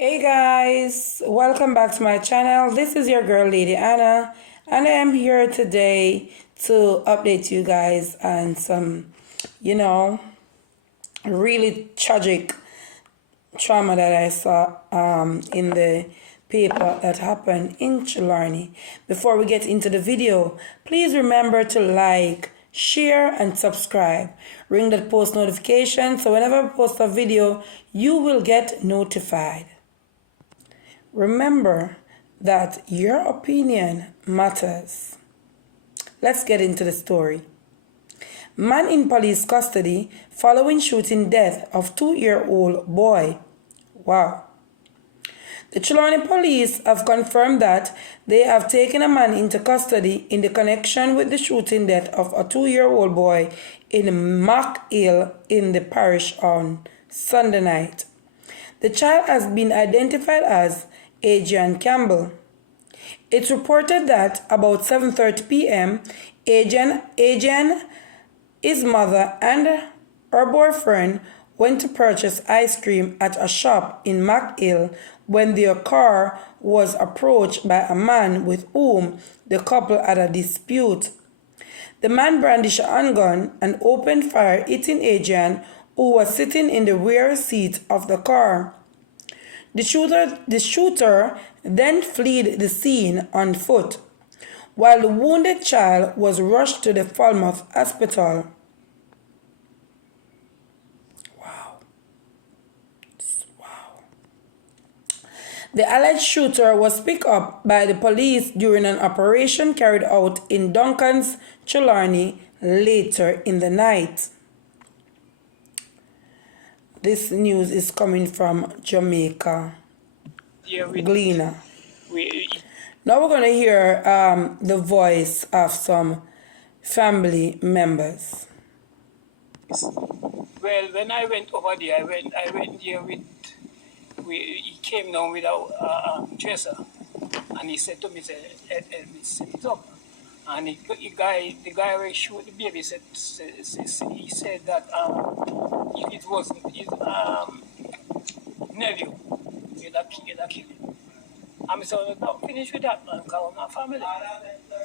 Hey guys, welcome back to my channel. This is your girl Lady Anna, and I am here today to update you guys on some, you know, really tragic trauma that I saw in the paper that happened in Killarney. Before we get into the video, please remember to like, share, and subscribe. Ring that post notification so whenever I post a video, you will get notified. Remember that your opinion matters. Let's get into the story. Man in police custody following shooting death of 2-year-old boy. Wow. The Killarney police have confirmed that they have taken a man into custody in the connection with the shooting death of a 2-year-old boy in Mac Hill in the parish on Sunday night. The child has been identified as Adrian Campbell. It's reported that about 7:30 p.m., Adrian, his mother, and her boyfriend went to purchase ice cream at a shop in Mac Hill when their car was approached by a man with whom the couple had a dispute. The man brandished a handgun and opened fire, hitting Adrian, who was sitting in the rear seat of the car. The shooter then fled the scene on foot, while the wounded child was rushed to the Falmouth Hospital. Wow. Wow. The alleged shooter was picked up by the police during an operation carried out in Duncan's Killarney later in the night. This news is coming from Jamaica. Gleaner. Now we're going to hear the voice of some family members. Well, when I went over there, I went there with, he came down with a chaser, and he said to me, "Ed, set it up." And the guy who shoot the baby said he said that it was his nephew. He'd have killed him. And I said, "No, finish with that, man, because I'm not family."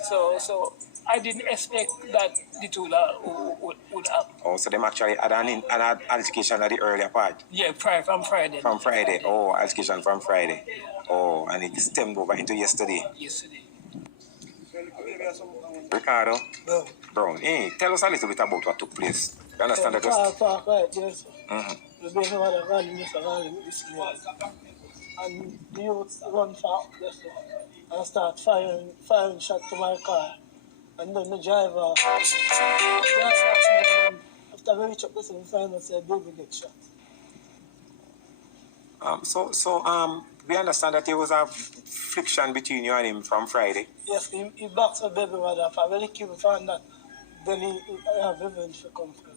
So I didn't expect that the two would happen. Oh, so them actually had an altercation at the earlier part? Yeah, from Friday. From Friday. Oh, altercation from Friday. Oh, and it stemmed over into yesterday. Yesterday. Ricardo? No. Brown, tell us a little bit about what took place. You understand that? Right, yes. Mm-hmm. The baby had a rally, this year. And the youth run for this and start firing shot to my car. And then the driver after we reach up this and find out that baby get shot. We understand that there was a friction between you and him from Friday. Yes, he boxed the baby mother up. I really keep found that. Then he have revenge to come from.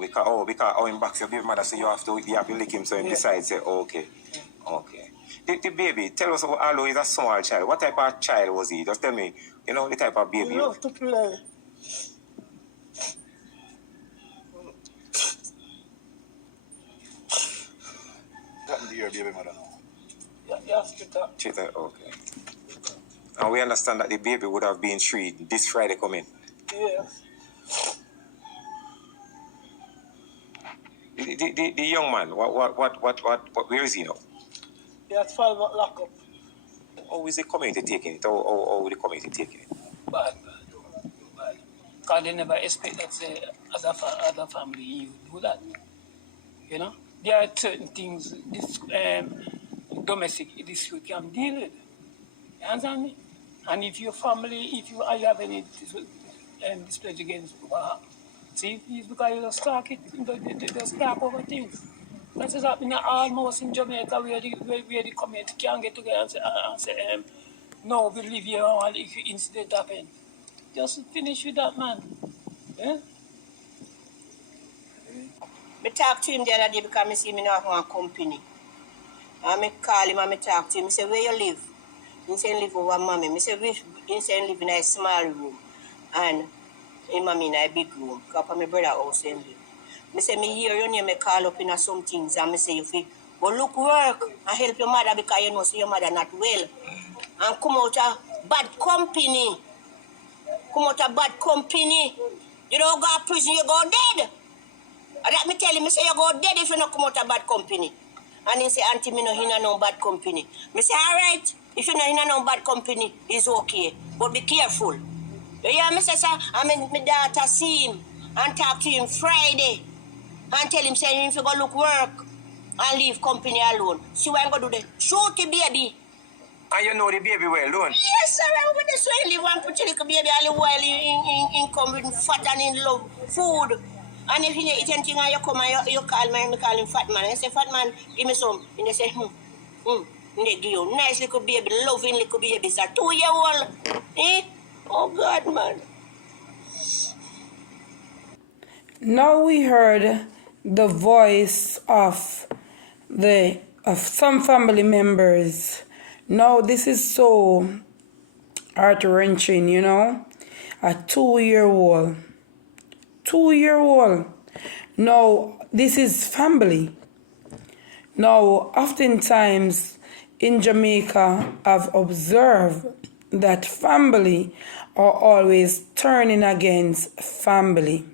Because in back your baby mother, so you have to lick him, so he decides, say, okay. Okay. The baby, tell us, although he's a small child, what type of child was he? Just tell me, the type of baby. He loved to play. That your baby mother now? Yes, Chita. Chita, okay. And we understand that the baby would have been freed this Friday coming. Yes. The young man, where is he now? He has filed lock up. How is the community taking it? How the community taking it? Bad. Because they never expect that other family you do that. There are certain things this domestic dispute can deal with. You understand me? And if your family, if you have any dispute against see, it's because you just talk it, they just talk over things. That is happening almost in Jamaica where the community can get together and say, no, we live here and if the incident happen. Just finish with that, man. Yeah? I talked to him the other day because I see him not have one company. And I call him and I talk to him. I say, where you live? He say, I live with one mommy. I say, he say, I live in a small room. And him mommy in a big room. Because my brother house him live. I say, me hear your name, I call up in some things and I say, if you But look work and help your mother because you know so your mother not well. And come out of bad company. Come out of bad company. You don't go to prison, you go dead. And that me tell him, say you go dead if you not come out of bad company. And he say, Auntie, me no in no bad company. Me say, all right, if you not in no bad company, it's okay. But be careful. You hear me say, sir? I mean, my daughter see him and talk to him Friday. And tell him, say, if you go look work and leave company alone. See what I'm going to do there? Shoot the baby. And you know the baby well, don't you? Yes, sir. I'm going to say, live one pretty little baby all the while in come with fat and in love food. And if you eat anything and you come and you call me call him fat man. I say, fat man, give me some. And they say, and they give you nice little baby, loving little baby. It's a 2-year-old. Eh? Oh, God, man. Now we heard the voice of some family members. Now this is so heart-wrenching, you know. A 2-year-old. 2-year-old. Now this is family. Now oftentimes in Jamaica I've observed that family are always turning against family.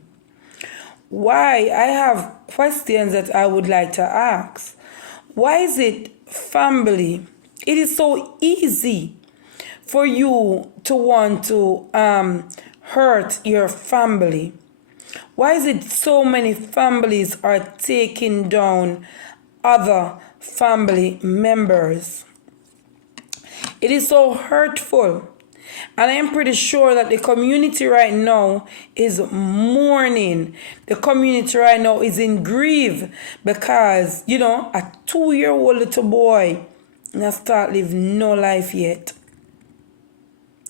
Why? I have questions that I would like to ask. Why is it family? It is so easy for you to want to hurt your family. Why is it so many families are taking down other family members? It is so hurtful. And I am pretty sure that the community right now is mourning. The community right now is in grief because, you know, a 2-year-old little boy not start live no life yet.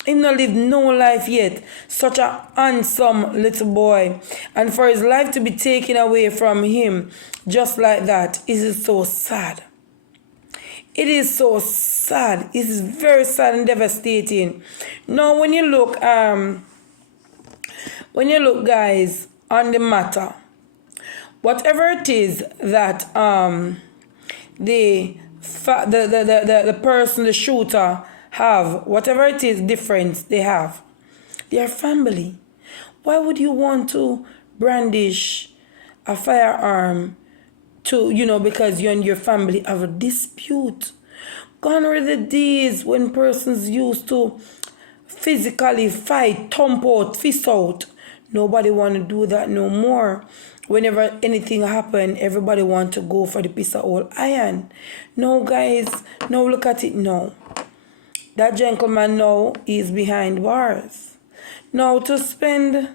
He not live no life yet. Such a handsome little boy. And for his life to be taken away from him just like that, it is so sad. It is so sad. It is very sad and devastating. Now, when you look, guys, on the matter, whatever it is that the person, the shooter, have, whatever it is difference they have, they are family. Why would you want to brandish a firearm to, you know, because you and your family have a dispute? Gone are the days when persons used to physically fight, thump out, fist out. Nobody want to do that no more. Whenever anything happen, everybody want to go for the piece of old iron. No, guys, no, look at it now. That gentleman now is behind bars. Now to spend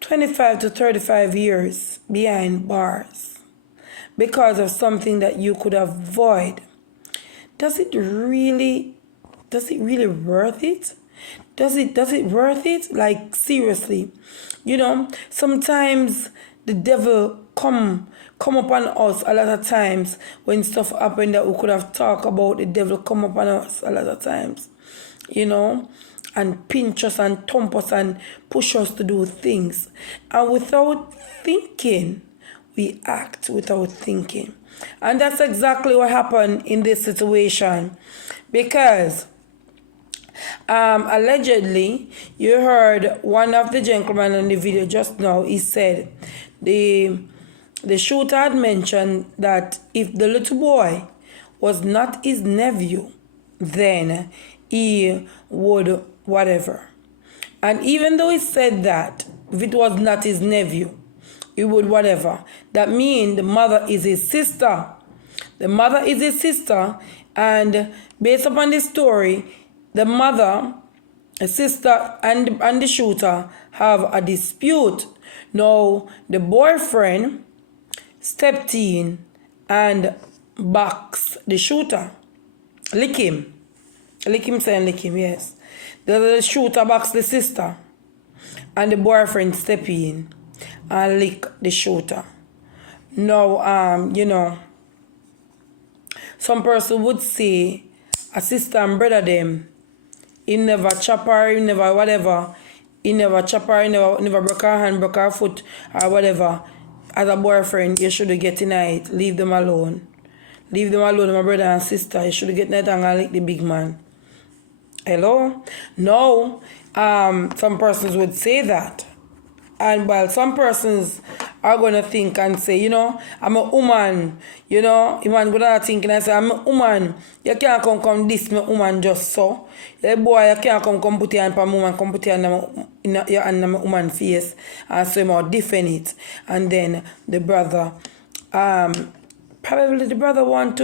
25 to 35 years behind bars because of something that you could avoid, does it really worth it? Does it worth it? Like, seriously, you know, sometimes the devil come upon us a lot of times when stuff happen that we could have talked about. The devil come upon us a lot of times, you know, and pinch us and thump us and push us to do things. And without thinking, we act without thinking. And that's exactly what happened in this situation. Because allegedly, you heard one of the gentlemen in the video just now, he said the shooter had mentioned that if the little boy was not his nephew, then he would whatever. And even though he said that, if it was not his nephew, he would whatever. That means the mother is his sister. The mother is his sister, and based upon this story, the mother, a sister, and the shooter have a dispute. Now, the boyfriend stepped in and boxed the shooter. Lick him, yes. The shooter boxed the sister, and the boyfriend stepped in and lick the shooter. Now, you know, some person would say a sister and brother them, he never chop her, he never whatever, he never chop her, he never broke her hand, broke her foot, or whatever. As a boyfriend, you should get in it, leave them alone. Leave them alone, my brother and sister. You should get that and like the big man. Hello? No. Some persons would say that. And while some persons are going to think and say, you know, I'm a woman, you know, a man going to think and I say, I'm a woman. You can't come this me woman just so. The boy, you can't come put your hand on woman, come put your hand on my woman face and so more defend it. And then the brother, probably the brother want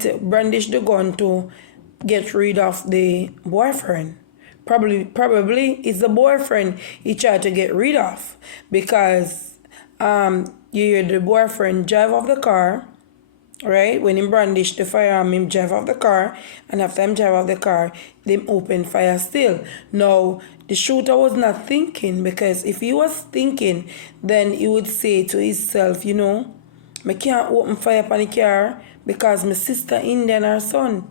to brandish the gun to get rid of the boyfriend. Probably it's the boyfriend he tried to get rid of because you hear the boyfriend drive off the car, right? When he brandished the firearm, him drive off the car, and after him drive off the car, them open fire still. Now, the shooter was not thinking, because if he was thinking, then he would say to himself, you know, I can't open fire upon the car because my sister in there and her son.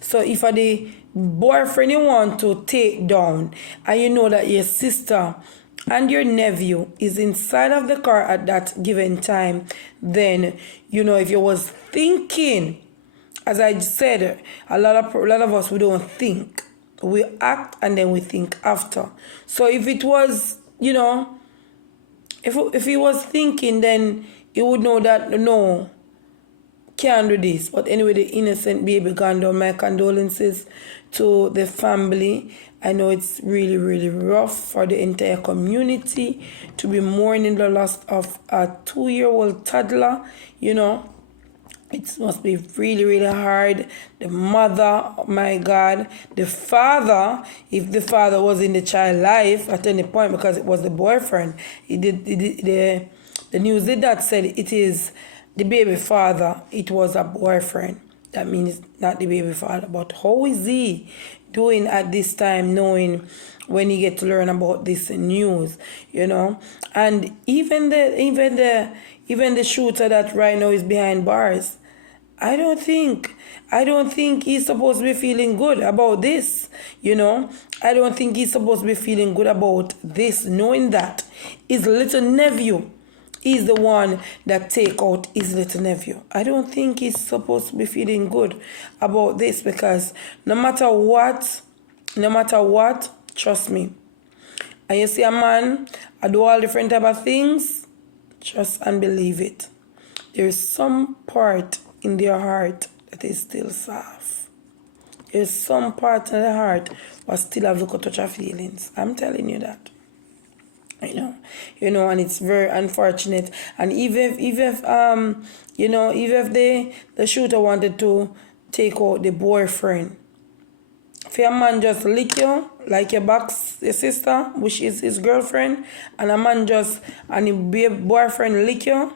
So if the boyfriend you want to take down and you know that your sister and your nephew is inside of the car at that given time, then, you know, if you was thinking, as I said, a lot of us, we don't think. We act and then we think after. So if it was, you know, if he was thinking, then he would know that, no, can't do this. But anyway, the innocent baby gone down. My condolences to the family. I know it's really, really rough for the entire community to be mourning the loss of a 2-year-old toddler. You know, it must be really, really hard. The mother, oh my God, the father, if the father was in the child's life at any point, because it was the boyfriend, the news did that said it is the baby father, it was a boyfriend. That means not the baby father. But how is he doing at this time, knowing when he get to learn about this news, you know? And even the shooter that right now is behind bars, I don't think he's supposed to be feeling good about this, you know? I don't think he's supposed to be feeling good about this, knowing that his little nephew is the one that take out his little nephew. I don't think he's supposed to be feeling good about this, because no matter what, trust me. And you see a man, I do all different type of things, trust and believe it. There is some part in their heart that is still soft. There's some part in the heart that still have the touch of feelings. I'm telling you that. You know, and it's very unfortunate. And even if the shooter wanted to take out the boyfriend, if a man just lick you, like your box your sister, which is his girlfriend, and a man and the boyfriend lick you,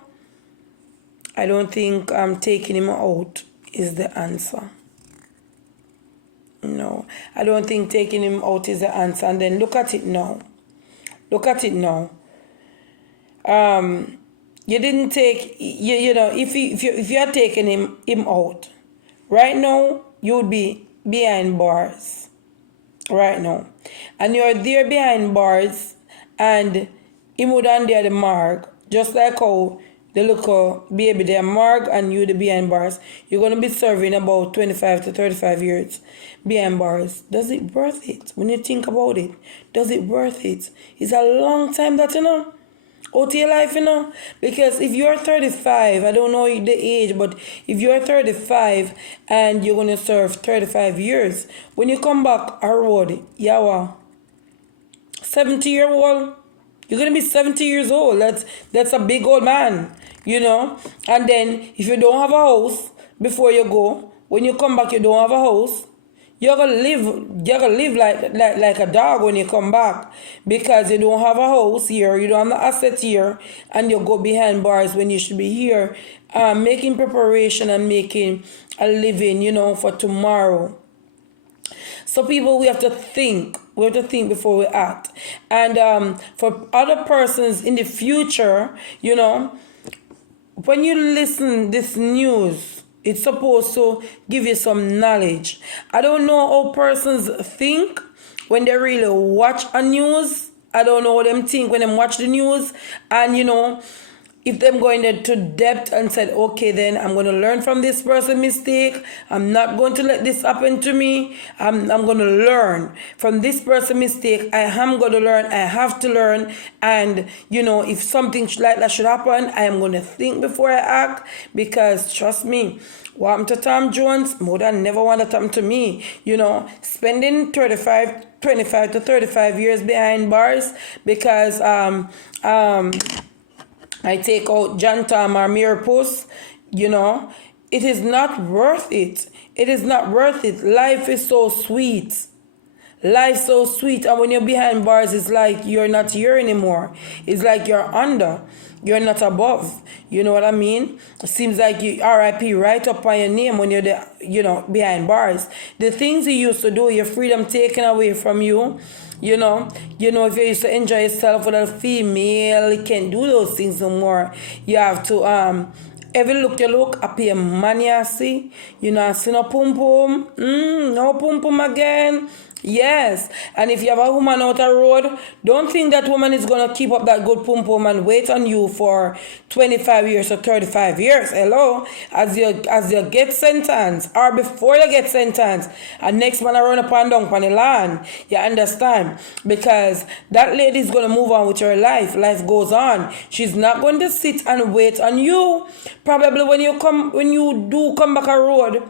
I don't think taking him out is the answer. No, I don't think taking him out is the answer. And then look at it now. You didn't take, you know, if you are taking him out, right now, you would be behind bars. Right now. And you're there behind bars, and him would under the mark, just like how the little baby there mark and you the behind bars. You're going to be serving about 25 to 35 years behind bars. Does it worth it? When you think about it, does it worth it? It's a long time that, you know, out of your life, you know. Because if you're 35, I don't know the age, but if you're 35 and you're going to serve 35 years, when you come back a road, yawa, 70-year-old, you're going to be 70 years old. That's a big old man, you know. And then if you don't have a house before you go, when you come back you don't have a house, you're gonna live like a dog when you come back, because you don't have a house here, you don't have the asset here, and you go behind bars when you should be here making preparation and making a living, you know, for tomorrow. So people, we have to think before we act. And for other persons in the future, you know, when you listen this news, it's supposed to give you some knowledge. I don't know how persons think when they really watch a news. I don't know what them think when they watch the news. And, you know, if them going into depth and said, okay, then I'm going to learn from this person's mistake. I'm not going to let this happen to me. I'm going to learn from this person's mistake. I am going to learn. I have to learn. And, you know, if something like that should happen, I am going to think before I act, because trust me, what happened to Tom Jones, more than never want to happen to me. You know, spending 25 to 35 years behind bars because I take out John Tom or Mirapus, you know, it is not worth it. It is not worth it. Life is so sweet. Life's so sweet. And when you're behind bars, it's like you're not here anymore. It's like you're under. You're not above. You know what I mean? It seems like you RIP right up on your name when you're there, you know, behind bars. The things you used to do, your freedom taken away from you. You know, if you used to enjoy yourself with a female, you can't do those things no more. You have to every look you look, I pay money I see. You know, I see no pum pum. No pum pum again. Yes, and if you have a woman out the road, don't think that woman is going to keep up that good pum pum and wait on you for 25 years or 35 years. Hello, as you get sentenced or before you get sentenced, and next man I run up and down on the land, you understand? Because that lady is going to move on with her life. Life goes on. She's not going to sit and wait on you. Probably when you do come back a road,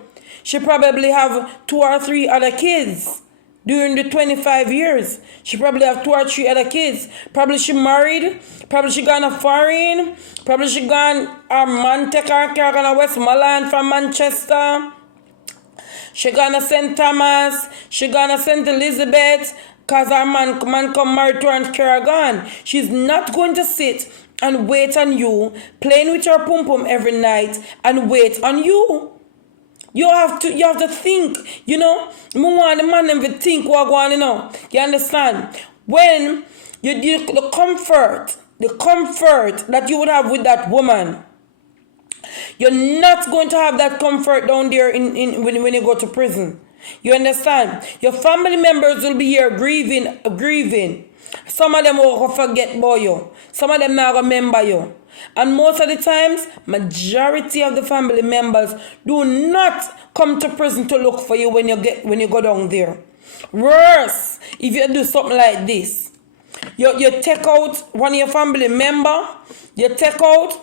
she probably have 2 or 3 other kids. During the 25 years, she probably have 2 or 3 other kids. Probably she married. Probably she gone a foreign. Probably she gone a man take her car gone to Westmoreland from Manchester. She gone to St. Thomas. She gone to St. Elizabeth. Cause her man come married to her and car gone. She's not going to sit and wait on you, playing with your pum pum every night and wait on you. You have to think, you know. I want the man them to think what going on, you know. You understand? When the comfort that you would have with that woman, you're not going to have that comfort down there when you go to prison. You understand? Your family members will be here grieving. Some of them will forget about you. Some of them not remember you. And most of the times, majority of the family members do not come to prison to look for you when you go down there. Worse, if you do something like this, you take out one of your family member, you take out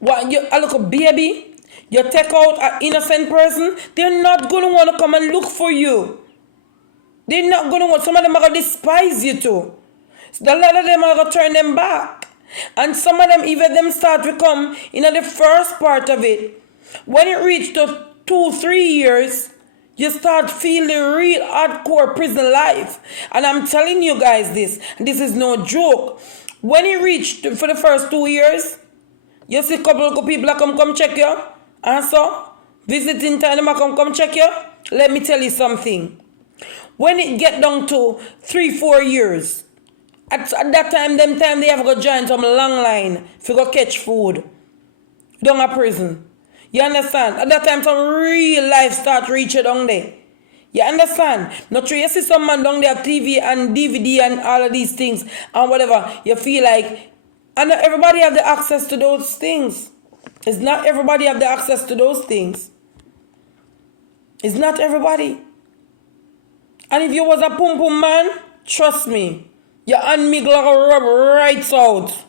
a little baby, you take out an innocent person, they're not going to want to come and look for you. They're not going to want, some of them are going to despise you too. So a lot of them are going to turn them back. And some of them, even them start to come in the first part of it. When it reached to 2-3 years, you start feeling real hardcore prison life. And I'm telling you guys this is no joke. When it reached for the first 2 years, you see a couple of people that come check you. And so, visiting time, they come check you. Let me tell you something. When it get down to 3-4 years, at that time, they have to join some long line to go catch food down a prison. You understand? At that time, some real life start reaching down there. You understand? Not true. You see some man down there, TV and DVD and all of these things and whatever. You feel like, and not everybody have the access to those things. It's not everybody have the access to those things. It's not everybody. And if you was a pum pum man, trust me, your hand me gonna rub right out.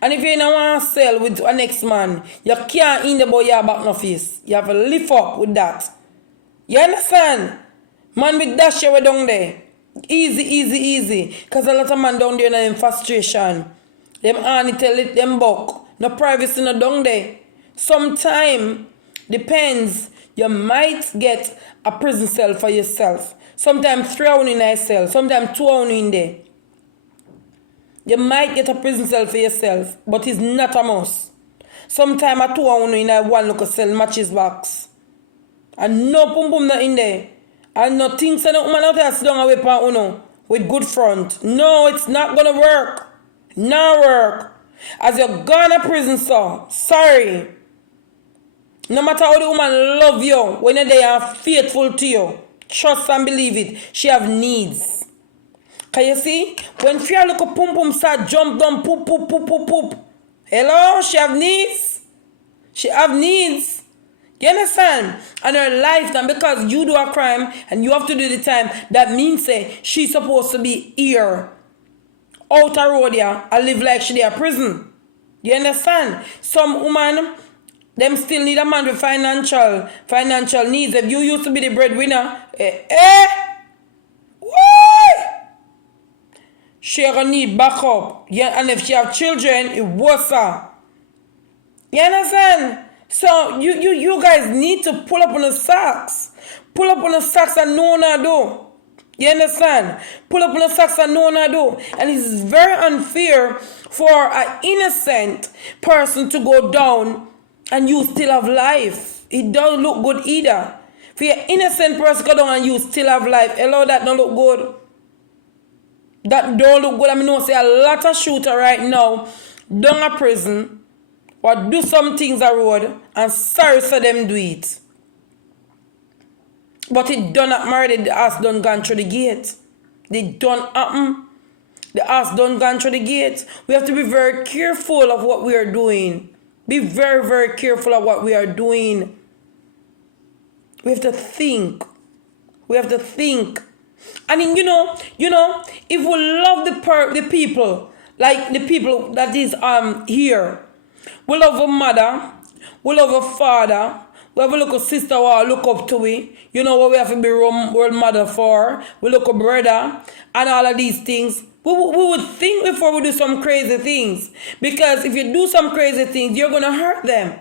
And if you don't want to sell with a next man, you can't in the boy your back no face. You have to lift up with that. You understand? Man with dash you down there. Easy. Because a lot of man down there in frustration. Them honey tell it them buck. No privacy no down there. Sometime, depends, you might get a prison cell for yourself. Sometimes 3 hours in a cell. Sometimes 2 hours in there. You might get a prison cell for yourself, but it's not a must. Sometimes a 2 hours in a one local cell matches box. And no pum pum not in there. And no things that man out there sit down away pan uno with good front. No, it's not gonna work. No work. As you're gone to prison, so sorry. No matter how the woman love you, when they are faithful to you, trust and believe it, she have needs. Can you see? When fear look a pum pum start jump down, poop. Hello? She have needs. She have needs. You understand? And her lifetime, because you do a crime and you have to do the time, that means she's supposed to be here, out of road here, and live like she in prison. You understand? Some woman, them still need a man with financial needs. If you used to be the breadwinner, she gonna need backup. Yeah, and if she have children, it worse. You understand? So you guys need to pull up on the socks. Pull up on the socks and know what I do. You understand? Pull up on the socks and know what I do. And it's very unfair for an innocent person to go down and you still have life. It don't look good either. For an innocent person to go down and you still have life. Hello, that don't look good. That don't look good. I mean, no, say a lot of shooter right now down a prison or do some things a road and sorry for them do it. But it done not murder, the ass done gone through the gate. They don't happen. The ass done gone through the gate. We have to be very careful of what we are doing. Be very, very careful of what we are doing. We have to think. We have to think. And then, you know, if we love the people, like the people that is here, we love a mother, we love a father, we have a little sister who look up to we. You know what we have to be role mother for. We look a brother and all of these things. We would think before we do some crazy things. Because if you do some crazy things, you're going to hurt them.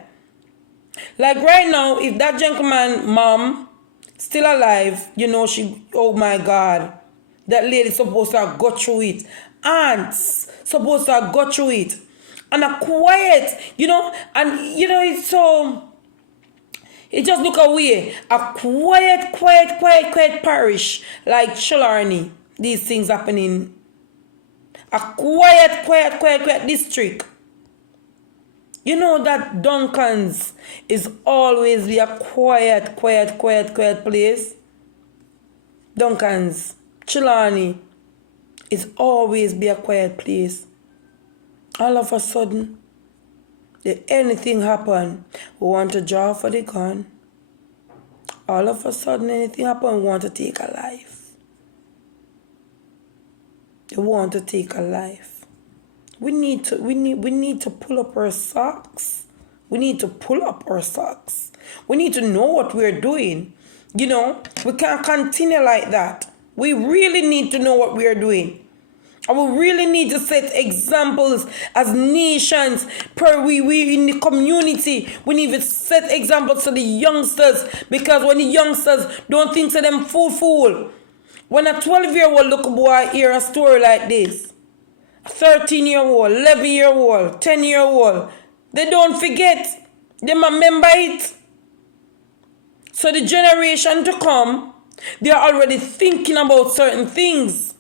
Like right now, if that gentleman mom still alive, you know, oh my God, that lady supposed to have got through it. Aunts supposed to have got through it. And a quiet, you know, and you know, it's so, it just look away. A quiet parish like Killarney. These things happening. A quiet district. You know that Duncan's is always be a quiet place. Duncan's, Killarney is always be a quiet place. All of a sudden, if anything happen, we want to draw for the gun. All of a sudden, anything happen, we want to take a life. We want to take a life. We need to pull up our socks. We need to pull up our socks. We need to know what we're doing. You know, we can't continue like that. We really need to know what we're doing. And we really need to set examples as nations. We in the community, we need to set examples to the youngsters. Because when the youngsters don't think to them fool. When a 12-year-old little boy hear a story like this, a 13-year-old, 11-year-old, 10-year-old, they don't forget. They remember it. So the generation to come, they are already thinking about certain things.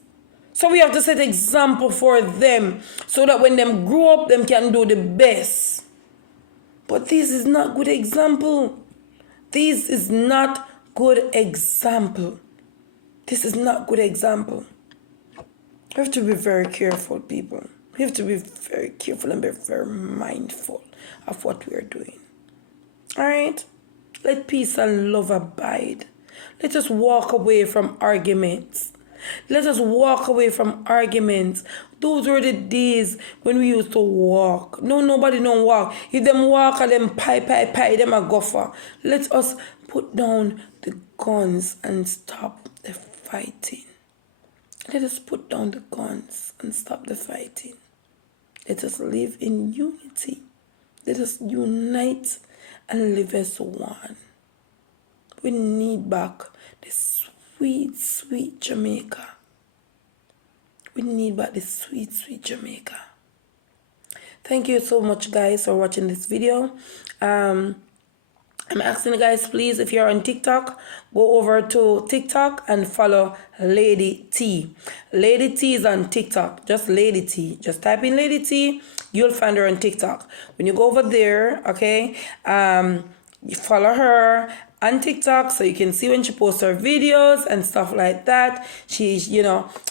So we have to set example for them so that when them grow up, them can do the best. But this is not good example. This is not good example. This is not good example. We have to be very careful, people. We have to be very careful and be very mindful of what we are doing. All right? Let peace and love abide. Let us walk away from arguments. Let us walk away from arguments. Those were the days when we used to walk. No, nobody don't walk. If them walk and them pie, them a gopher. Let us put down the guns and stop the fighting. Let us put down the guns and stop the fighting. Let us live in unity. Let us unite and live as one. We need back the sweet Jamaica. We need back the sweet Jamaica. Thank you so much, guys, for watching this video. I'm asking you guys, please, if you're on TikTok, go over to TikTok and follow Lady T. Lady T is on TikTok. Just Lady T. Just type in Lady T. You'll find her on TikTok. When you go over there, okay, you follow her on TikTok, so you can see when she posts her videos and stuff like that. She's,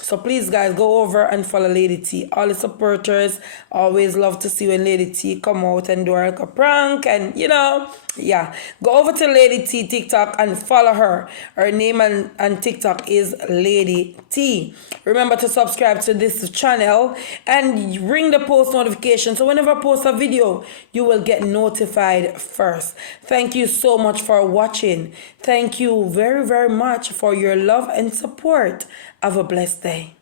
so please guys, go over and follow Lady T. All the supporters always love to see when Lady T come out and do like a prank, and yeah, go over to Lady T TikTok and follow her. Her name on TikTok is Lady T. Remember to subscribe to this channel and ring the post notification, so whenever I post a video, you will get notified first. Thank you so much for watching. Thank you very, very much for your love and support. Have a blessed day.